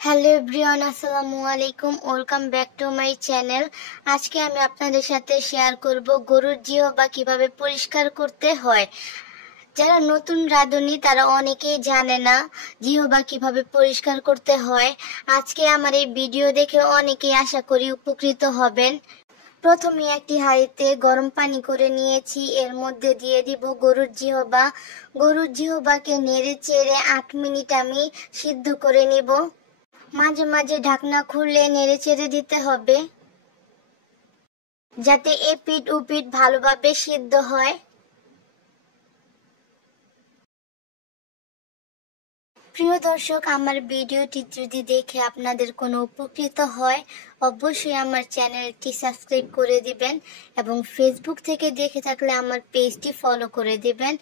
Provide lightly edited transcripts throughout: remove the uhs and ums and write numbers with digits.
Hello everyone, আসসালামু আলাইকুম। Welcome back to my channel. আজকে আমি আপনাদের সাথে শেয়ার করব গরুর জিহ্বা কিভাবে পরিষ্কার করতে হয়। যারা নতুন রাঁধুনি তারা অনেকেই জানে না জিহ্বা কিভাবে পরিষ্কার করতে হয়। আজকে আমার এই ভিডিও দেখে অনেকেই আশা করি উপকৃত হবেন। প্রথমে একটি হাঁড়িতে গরম পানি করে নিয়েছি, এর মধ্যে দিয়ে দিব গরুর জিহ্বা। গরুর জিহ্বাকে নেড়ে চেড়ে 8 মিনিট আমি সিদ্ধ করে নিব। মাঝে মাঝে ঢাকনা খুলে নেড়ে চেড়ে দিতে হবে যাতে এপিঠ ওপিঠ ভালোভাবে সিদ্ধ হয়। প্রিয় দর্শক, আমার ভিডিওটি যদি দেখে আপনাদের কোনো উপকৃত হয় অবশ্যই আমার চ্যানেলটি সাবস্ক্রাইব করে দিবেন এবং ফেসবুক থেকে দেখে থাকলে আমার পেজটি ফলো করে দিবেন।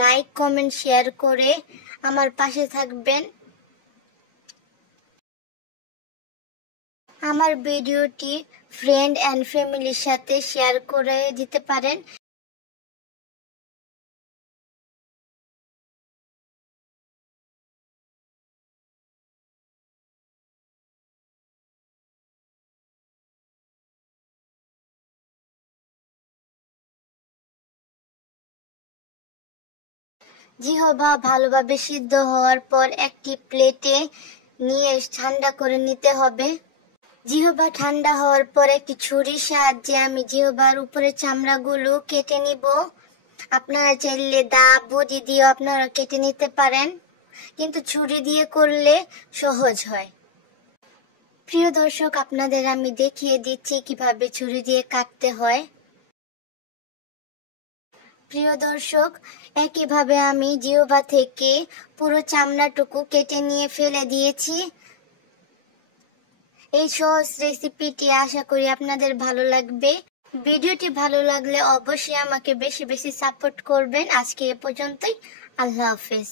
লাইক কমেন্ট শেয়ার করে আমার পাশে থাকবেন। আমার ভিডিওটি ফ্রেন্ড এন্ড ফ্যামিলির সাথে শেয়ার করে দিতে পারেন। জিহ্বা ভালোভাবে সিদ্ধ হওয়ার পর একটি প্লেটে নিয়ে ঠান্ডা করে নিতে হবে। জিহ্বা ঠান্ডা হওয়ার পর একটি ছুরির সাহায্যে আমি জিহ্বার উপরে চামড়াগুলো কেটে নিব। আপনারা চাইলে দা বড়ি দিয়ে আপনারা কেটে নিতে পারেন, কিন্তু ছুরি দিয়ে করলে সহজ হয়। প্রিয় দর্শক, আপনাদের আমি দেখিয়ে দিচ্ছি কিভাবে ছুরি দিয়ে কাটতে হয়। প্রিয় দর্শক, একইভাবে আমি জিহ্বা থেকে পুরো চামড়াটুকু কেটে নিয়ে ফেলে দিয়েছি। এই সহজ রেসিপিটি আশা করি আপনাদের ভালো লাগবে। ভিডিওটি ভালো লাগলে অবশ্যই আমাকে বেশি বেশি সাপোর্ট করবেন। আজকে এ পর্যন্তই। আল্লাহ হাফেজ।